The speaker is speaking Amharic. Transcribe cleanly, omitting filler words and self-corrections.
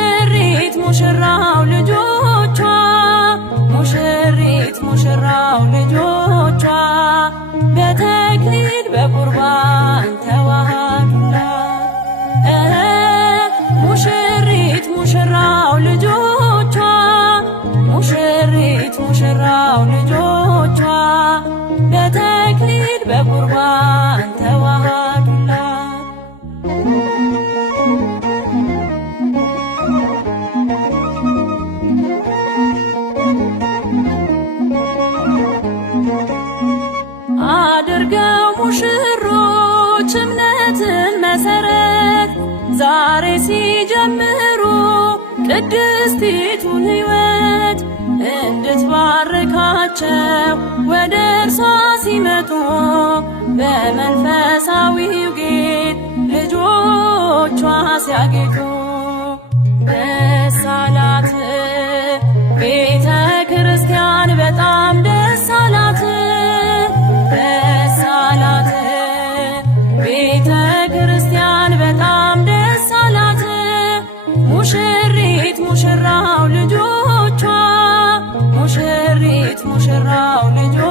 ሙሽሪት ሙሽራው ልጆቿ ሙሽሪት ሙሽራው ልጆቿ በተክሊል በቁርባን ተዋሃዱላት። ሙሽሪት ሙሽራው ልጆቿ ሙሽሪት ሙሽራው ልጆቿ በተክሊል በቁርባን ተዋሃዱላት። አድርገው ሙሽሮች እምነትን መሰረት ዛሬ ሲጀምሩ ቅድስቲቱን ሕይወት እንድትባርካቸው ወደ እርሷ ሲመጡ በመንፈሳዊው ጌጥ ልጆቿ ሲያጌጡ ደስ አላት ቤተ ክርስቲያን በጣም ደስ አላት። ደስ አላት ቤተ ክርስቲያን በጣም ደስ አላት። ሙሽሪት ሙሽራው ልጆቿ ሙሽሪት ሙሽራው ልጆቿ